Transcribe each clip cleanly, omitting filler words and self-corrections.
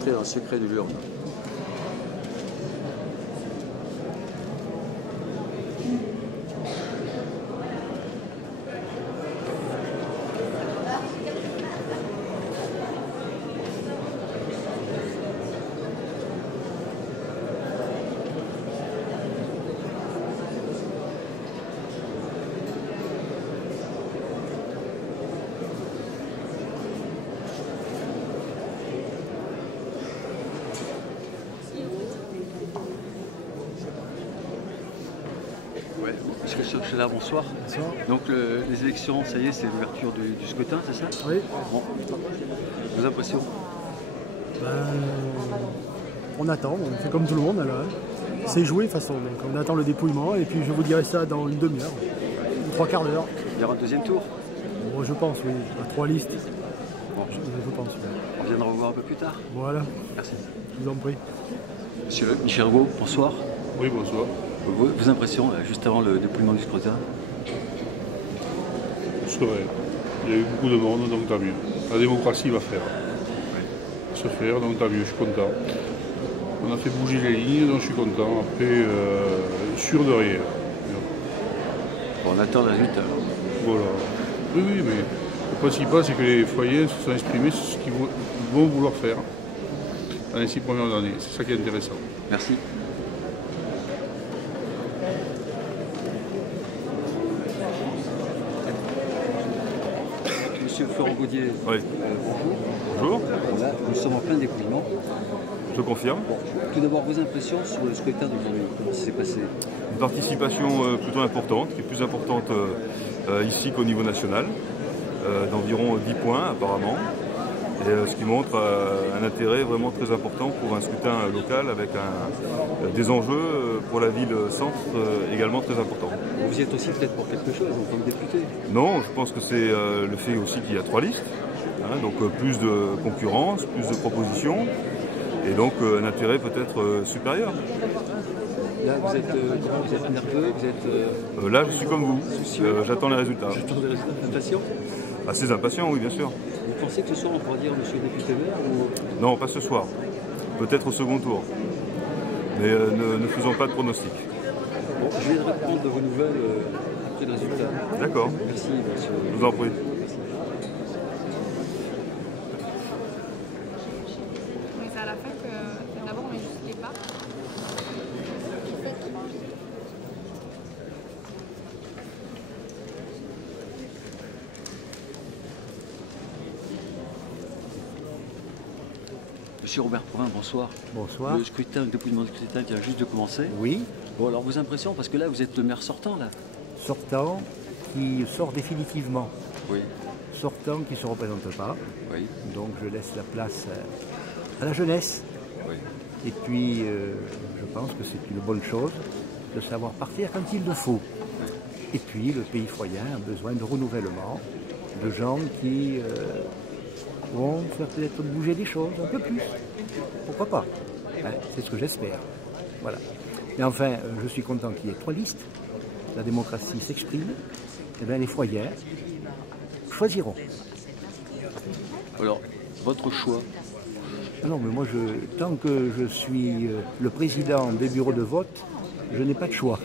pénétrer dans le secret de l'urne. Ouais, monsieur Chela, bonsoir. Bonsoir. Donc les élections, ça y est, c'est l'ouverture du scrutin, c'est ça? Oui. Bon. Vos impressions? On attend, on fait comme tout le monde. C'est joué de toute façon, donc on attend le dépouillement et puis je vous dirai ça dans une demi-heure, ou 3/4 d'heure. Il y aura un deuxième tour? Bon, je pense, oui. Il y a 3 listes. Bon. Je pense. Oui. On viendra vous voir un peu plus tard. Voilà, Merci. je vous en prie. Monsieur Michel Gault, bonsoir. Oui, bonsoir. Vos impressions, juste avant le dépouillement du scrutin? C'est vrai. Il y a eu beaucoup de monde, donc tant mieux. La démocratie va faire. Se faire, donc tant mieux, je suis content. On a fait bouger les lignes, donc je suis content. Après, sûr de rien. Bon, on attend le résultat. Voilà. Oui, oui, mais le principal, c'est que les foyers se sont exprimés sur ce qu'ils vont vouloir faire dans les 6 premières années. C'est ça qui est intéressant. Merci. Monsieur Florent Gaudier, Oui. bonjour. Bonjour, Voilà, nous sommes en plein dépouillement. je confirme. Bon, tout d'abord, vos impressions sur le scrutin d'aujourd'hui, comment ça s'est passé? Une participation plutôt importante, qui est plus importante ici qu'au niveau national, d'environ 10 points apparemment, et, ce qui montre un intérêt vraiment très important pour un scrutin local avec des enjeux pour la ville-centre également très importants. Vous y êtes aussi peut-être pour quelque chose en tant que député? Non, je pense que c'est le fait aussi qu'il y a 3 listes, hein, donc plus de concurrence, plus de propositions, et donc un intérêt peut-être supérieur. Là, vous êtes nerveux, vous êtes... Là, je suis comme vous, j'attends les résultats. J'attends des résultats d'impatience. Assez impatient, oui, bien sûr. Vous pensez que ce soir on pourra dire monsieur le député maire ou... Non, pas ce soir. Peut-être au second tour. Mais ne faisons pas de pronostic. Bon, je viendrai prendre de vos nouvelles après le résultat. D'accord. Merci, monsieur. Je vous en prie. Mais c'est à la fin que d'abord on met juste les pas. Monsieur Robert Provin, bonsoir. Bonsoir. Le scrutin, le dépouillement du scrutin vient juste de commencer. Oui, Bon, alors vos impressions, parce que là vous êtes le maire sortant, là. sortant qui sort définitivement, Oui, sortant qui ne se représente pas, oui, donc je laisse la place à la jeunesse. oui. Et puis, je pense que c'est une bonne chose de savoir partir quand il le faut. Et puis, le pays foyen a besoin de renouvellement, de gens qui vont faire peut-être bouger les choses un peu plus. Pourquoi pas? Hein, c'est ce que j'espère. Voilà. Et enfin, je suis content qu'il y ait 3 listes. La démocratie s'exprime. Et bien, les foyens choisiront. Alors, votre choix, Ah non, mais moi, tant que je suis le président des bureaux de vote, je n'ai pas de choix.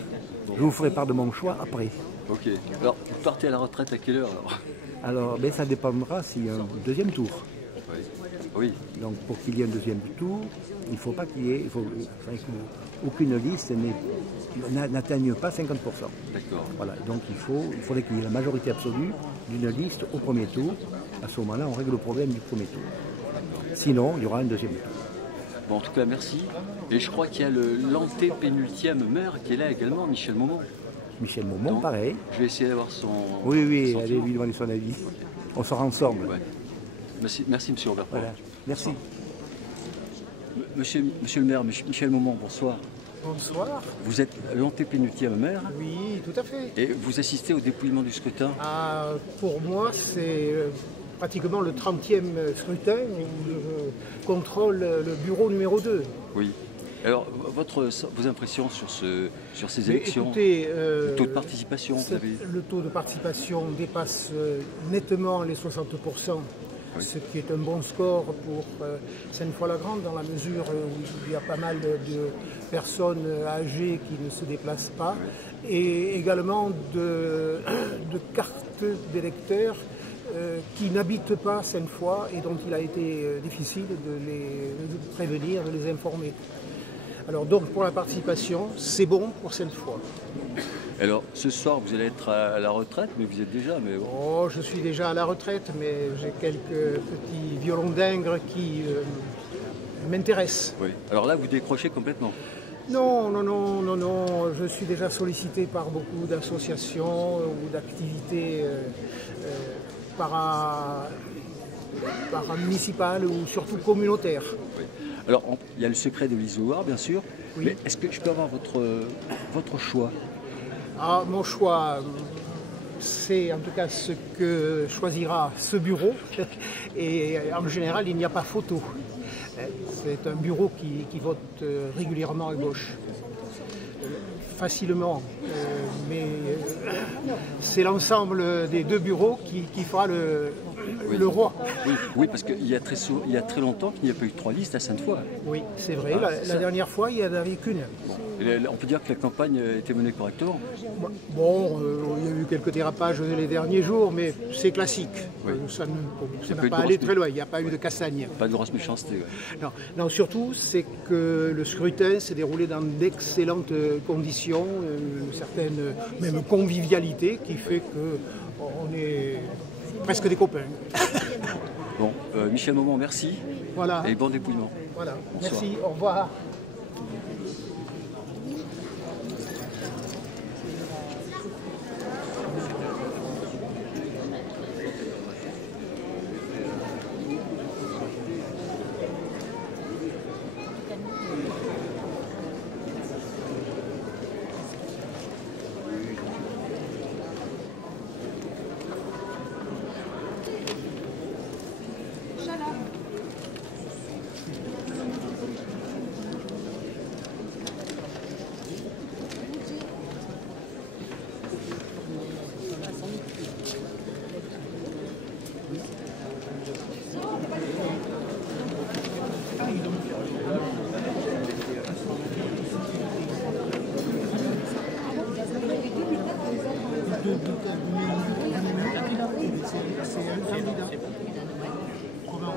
Je vous ferai part de mon choix après. ok. Alors, vous partez à la retraite à quelle heure, alors? Alors, ben, ça dépendra s'il y a un deuxième tour. Oui. Oui, Donc, pour qu'il y ait un deuxième tour, il ne faut pas qu'il y ait... aucune liste n'atteigne pas 50%. d'accord. Voilà, donc il faudrait qu'il y ait la majorité absolue d'une liste au premier tour. À ce moment-là, on règle le problème du premier tour. Sinon, il y aura un deuxième tour. Bon, en tout cas, merci. Et je crois qu'il y a l'antépénultième maire qui est là également, Michel Momon. Michel Momon, Donc, pareil. Je vais essayer d'avoir son... Oui, oui, son allez sentiment. lui demander son avis. On sera ensemble. Ouais. Merci, monsieur Robert. Voilà. Merci. Monsieur le maire, Michel Momon, bonsoir. Bonsoir. Vous êtes l'antépénultième maire Oui, tout à fait. et vous assistez au dépouillement du scrutin. Pour moi, c'est pratiquement le 30e scrutin où je contrôle le bureau numéro 2. Oui. Alors, vos impressions sur ces Mais élections? écoutez, Le taux de participation, vous avez... le taux de participation dépasse nettement les 60% ce qui est un bon score pour Sainte-Foy-la-Grande dans la mesure où il y a pas mal de personnes âgées qui ne se déplacent pas, et également de cartes d'électeurs qui n'habitent pas Sainte-Foy et dont il a été difficile de les prévenir, de les informer. Alors donc pour la participation, c'est bon pour Sainte-Foy. Alors ce soir vous allez être à la retraite, mais vous êtes déjà... Mais... Oh, je suis déjà à la retraite, mais j'ai quelques petits violons d'Ingres qui m'intéressent. Oui. Alors là vous décrochez complètement. Non, non, non, non, non. Je suis déjà sollicité par beaucoup d'associations ou d'activités municipales ou surtout communautaires. Oui. Alors il y a le secret de l'isoloir bien sûr, Oui. mais est-ce que je peux avoir votre choix? Ah, mon choix, c'est en tout cas ce que choisira ce bureau. Et en général, il n'y a pas photo. C'est un bureau qui vote régulièrement à gauche. Facilement. Mais c'est l'ensemble des deux bureaux qui fera le roi. Oui, oui, parce qu'il y a très longtemps qu'il n'y a pas eu 3 listes à Sainte-Foy. Oui, c'est vrai. La dernière fois, il n'y en avait qu'une. On peut dire que la campagne était menée correctement. Bon, il y a eu quelques dérapages les derniers jours, mais c'est classique. Oui. Ça n'a pas allé très loin, il n'y a pas eu de cassagne. Pas de grosse méchanceté. Ouais. Non, non, surtout, c'est que le scrutin s'est déroulé dans d'excellentes conditions, une certaine même convivialité qui fait qu'on est presque des copains. Bon, Michel Maumont, merci. Voilà. Et bon dépouillement. Voilà. Bonsoir. Merci, au revoir.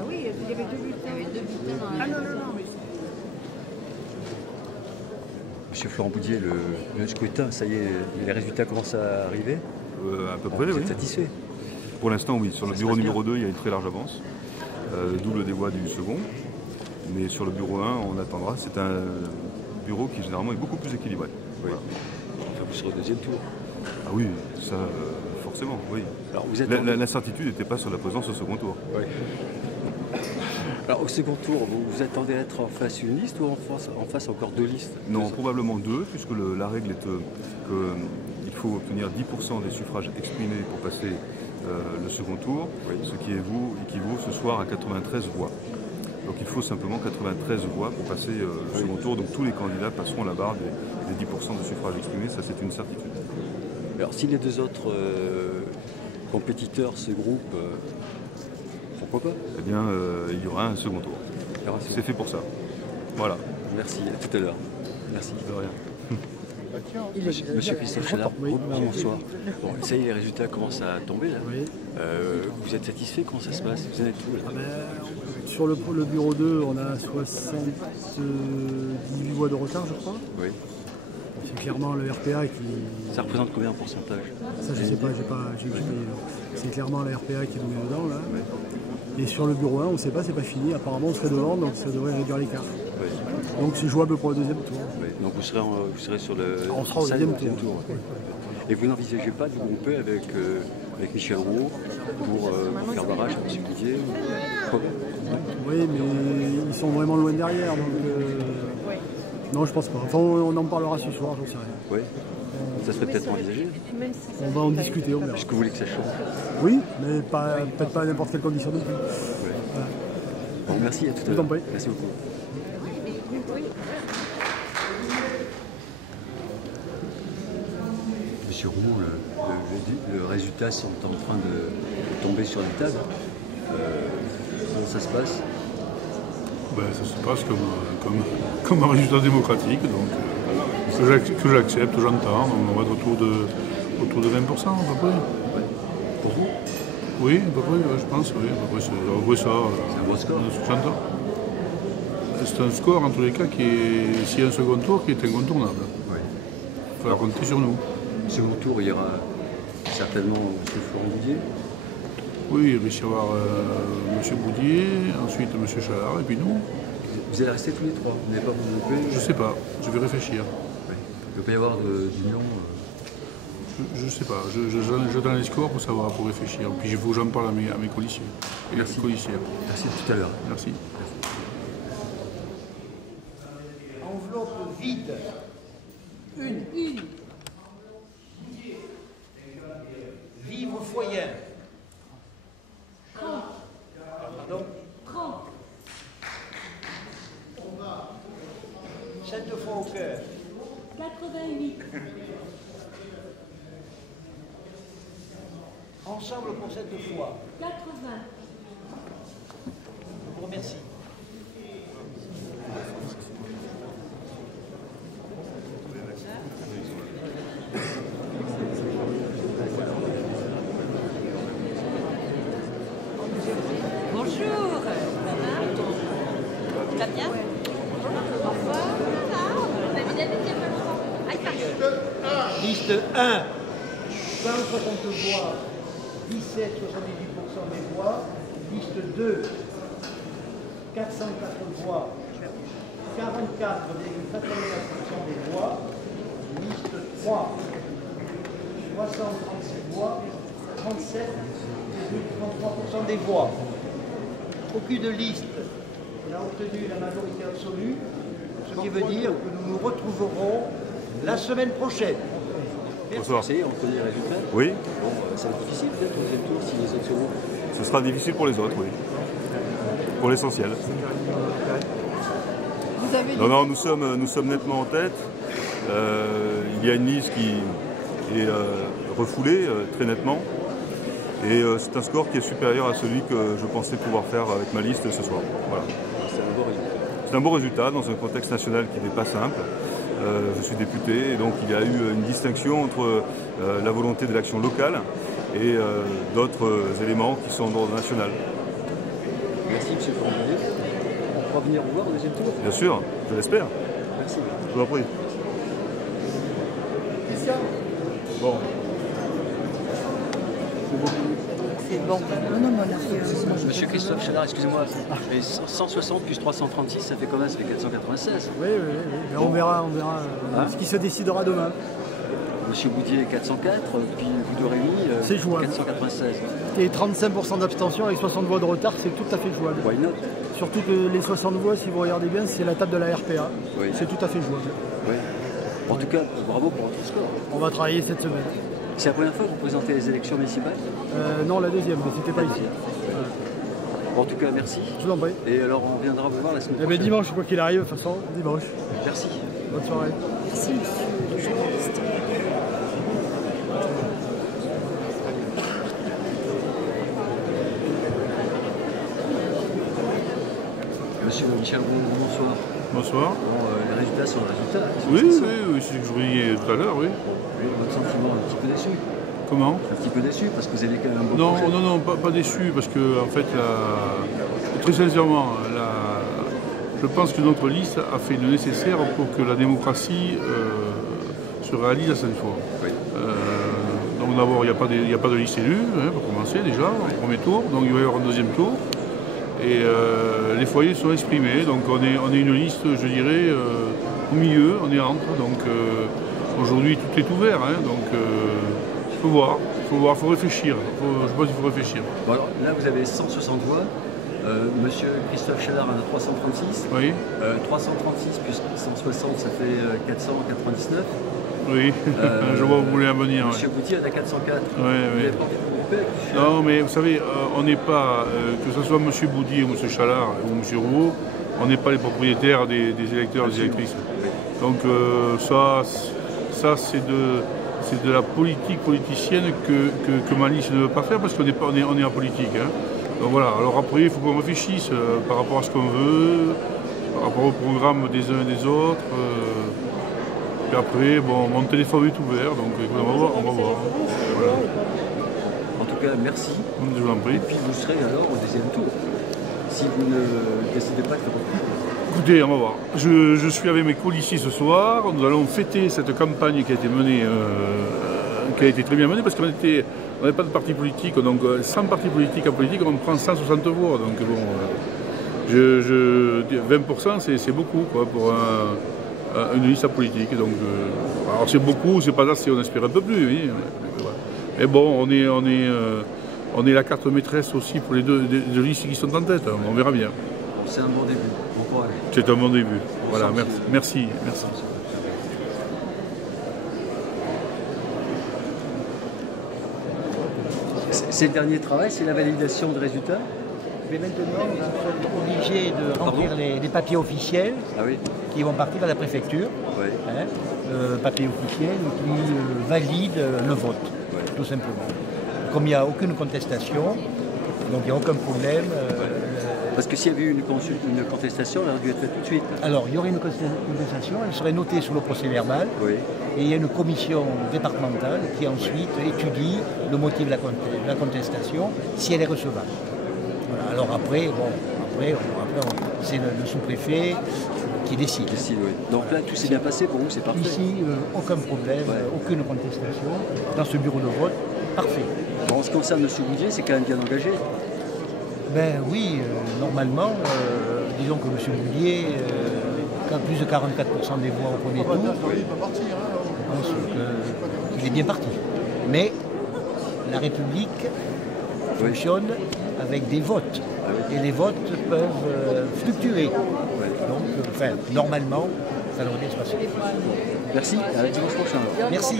Oui, il y avait 2 bulletins. Il y avait 2 bulletins dans la... Ah non, non, non, mais... Monsieur Florent Boudier, le scrutin, ça y est, les résultats commencent à arriver. À peu près, Vous oui. êtes satisfait? Pour l'instant, oui. Sur le Ça se bureau passe numéro 2, il y a une très large avance, double des voix du second. Mais sur le bureau 1, on attendra. C'est un bureau qui, généralement, est beaucoup plus équilibré. Oui. Enfin, vous serez au deuxième tour. Ah oui, ça, forcément, oui. Alors, vous êtes L'incertitude n'était pas sur la présence au second tour. Oui. Alors, au second tour, vous attendez à être en face une liste ou en face encore 2 listes? Non, probablement 2, puisque la règle est qu'il faut obtenir 10% des suffrages exprimés pour passer le second tour, Oui. ce qui équivaut ce soir à 93 voix. Donc il faut simplement 93 voix pour passer le second tour, donc tous les candidats passeront la barre des 10% de suffrages exprimés, ça c'est une certitude. Alors, si les 2 autres compétiteurs se groupent, pourquoi pas? Eh bien, il y aura un second tour. C'est fait pour ça. Voilà. Merci, à tout à l'heure. Merci. De rien. Monsieur Christophe Chalard, bonsoir. Bon, ça y est, les résultats commencent à tomber là. Oui. Vous êtes satisfait? Comment ça se passe? Vous en êtes où là? Sur le bureau 2, on a 78 voix de retard, je crois. Oui. C'est clairement le RPA qui... Ça représente combien en pourcentage? Ça, je sais pas, j'ai payé. C'est clairement le RPA qui nous met dedans, là. Et sur le bureau 1, on ne sait pas, c'est pas fini. Apparemment, on serait devant, donc ça devrait réduire l'écart. Oui. Donc c'est jouable pour le deuxième tour. Oui. Donc vous serez sur le... On sera au deuxième tour. Ouais. Et vous n'envisagez pas de vous grouper avec Michel Roux pour faire barrage à M. Boudier? Oui, mais ils sont vraiment loin derrière, donc... Non, je pense pas. Enfin, on en parlera ce soir, j'en sais rien. Oui. Ça serait peut-être envisagé? On va en discuter, on verra. Est-ce que vous voulez que ça change? Oui, mais peut-être pas à n'importe quelle condition non plus. Oui. Voilà. Bon, merci, à tout à Je t'en l'heure. prie. Merci beaucoup. Monsieur Roux, le résultat sont en train de tomber sur la table. Comment ça se passe? Ben, ça se passe comme un résultat démocratique, donc que j'accepte, j'entends. On va être autour de 20% à peu près. Ouais. Pour vous? Oui, à peu près, je pense, oui. À peu près ça. C'est un bon score. J'entends. C'est un score en tous les cas s'il y a un second tour qui est incontournable. Ouais. Il faudra compter sur nous. Second tour, il y aura certainement M. Florent Boudier. Oui, il va y avoir M. Boudier, ensuite M. Chalard, et puis nous. Vous allez rester tous les trois, vous n'allez pas vous louper? Je sais pas, je vais réfléchir. Ouais. Il ne peut pas y avoir d'union. Je ne sais pas, j'attends les scores pour savoir, pour réfléchir. Puis il faut que j'en parle à mes colissiers. Merci. Merci de tout à l'heure. Merci. Enveloppe vide. Une. Vivre foyer. 30. Pardon. 30. 7 fois au cœur. 88. Ensemble pour cette fois. 80. Je vous remercie. Bonjour. Ça va bien? Au revoir. Vous avez bien vu il y a pas longtemps. Ah, il part. Liste 1. 160 voix. 17,78% des voix. Liste 2. 404 voix. 44,84% des voix. Liste 3. 336 voix. 37,33% des voix. Aucune liste n'a obtenu la majorité absolue, ce qui veut dire que nous nous retrouverons la semaine prochaine. Bonsoir. Ça y est, on connaît les résultats? Oui, Bon, ça va être difficile peut-être au deuxième tour si les autres sont... ce sera difficile pour les autres, oui. Pour l'essentiel. Vous avez Non, nous sommes nettement en tête. Il y a une liste qui est refoulée très nettement. Et c'est un score qui est supérieur à celui que je pensais pouvoir faire avec ma liste ce soir. Voilà. C'est un beau résultat. C'est un beau résultat dans un contexte national qui n'est pas simple. Je suis député et donc il y a eu une distinction entre la volonté de l'action locale et d'autres éléments qui sont d'ordre national. Merci M. Florent Boudier. On pourra venir vous voir au deuxième tour? Bien sûr, je l'espère. Merci. Je vous en prie. Bon. C'est bon. Non, on a fait Monsieur Christophe Chalard, excusez-moi, mais 160 plus 336, ça fait combien? Ça fait 496. Oui. Mais on verra ce qui se décidera demain. Monsieur Boudier 404, puis vous de Rémy C'est jouable. 496. Et 35% d'abstention avec 60 voix de retard, c'est tout à fait jouable. Why not? Surtout que les 60 voix, si vous regardez bien, c'est la table de la RPA. Oui. C'est tout à fait jouable. Oui. En tout cas, bravo pour votre score. On va travailler cette semaine. C'est la première fois que vous présentez les élections municipales? Non, la deuxième, mais c'était pas ici. Bon, en tout cas, merci. Je vous en prie. Et alors, on viendra vous voir la semaine Eh prochaine. bien, dimanche, quoi qu'il arrive, de toute façon, dimanche. Merci. Bonne soirée. Merci, monsieur le journaliste. Monsieur Michel Roux, bonsoir. Bonsoir. Bon, les résultats sont les résultats. Oui, c'est ce que je vous disais tout à l'heure, oui. Votre sentiment un petit peu déçu? Comment? Un petit peu déçu parce que vous avez quand même un beau projet. Non, pas déçu, parce que, en fait, très sincèrement, je pense que notre liste a fait le nécessaire pour que la démocratie se réalise à Sainte-Foy. Oui. Donc d'abord, il n'y a pas de liste élue, pour commencer déjà, au premier tour, donc il va y avoir un deuxième tour. Et les foyers sont exprimés, donc on est une liste, je dirais, au milieu, on est entre, donc aujourd'hui tout est ouvert, donc il faut voir, il faut réfléchir, je pense qu'il faut réfléchir. Bon, alors, là, vous avez 160 voix. Monsieur Christophe Chalard en a 336. Oui. 336 plus 160, ça fait 499. Oui, je vois où vous voulez en venir. Monsieur Boudier en a 404. Oui. Vous n'avez pas envie de vous grouper avec Michel? Non, mais vous savez, on n'est pas, que ce soit M. Boudier ou M. Chalard ou M. Rouault, on n'est pas les propriétaires des électeurs et des électrices. Donc ça c'est de la politique politicienne que ma liste ne veut pas faire parce qu'on est en politique. Donc voilà, alors après il faut qu'on réfléchisse par rapport à ce qu'on veut, par rapport au programme des uns et des autres. Et après, bon, mon téléphone est ouvert, donc on va voir. Voilà. En tout cas, merci. Je vous en prie. Et puis vous serez alors au deuxième tour, si vous ne décidez pas de faire autre. Écoutez, on va voir. Je suis avec mes policiers ce soir. Nous allons fêter cette campagne qui a été menée, qui a été très bien menée, parce qu'on n'avait pas de parti politique. Donc, sans parti politique en politique, on prend 160 voix. Donc, bon, 20%, c'est beaucoup quoi, pour une liste politique. Donc, alors, c'est beaucoup, c'est pas assez, on espère un peu plus. Oui. Mais bon, on est la carte maîtresse aussi pour les deux listes qui sont en tête. On verra bien. C'est un bon début. Bon courage. C'est un bon début. Voilà, merci. C'est le dernier travail, c'est la validation de résultats. Mais maintenant, nous sommes obligés de remplir les papiers officiels qui vont partir à la préfecture. Papiers officiels qui valident le vote, tout simplement. Comme il n'y a aucune contestation, donc il n'y a aucun problème. Parce que s'il y avait eu une contestation, elle aurait dû être faite tout de suite. Alors, il y aurait une contestation, elle serait notée sur le procès-verbal, et il y a une commission départementale qui ensuite étudie le motif de la contestation, si elle est recevable. Voilà. Alors après, c'est le sous-préfet qui décide. Donc là, tout s'est bien passé pour vous, c'est parfait. Ici, aucun problème, aucune contestation. Dans ce bureau de vote, parfait. En ce qui concerne M. Boudier, c'est quand même bien engagé. Ben oui, normalement, disons que M. Boudier a plus de 44% des voix au premier tour. Je pense qu'il est bien parti. Mais la République fonctionne avec des votes. Et les votes peuvent fluctuer. Donc, normalement, ça devrait bien se passer. Merci, à la dimanche prochain. Merci.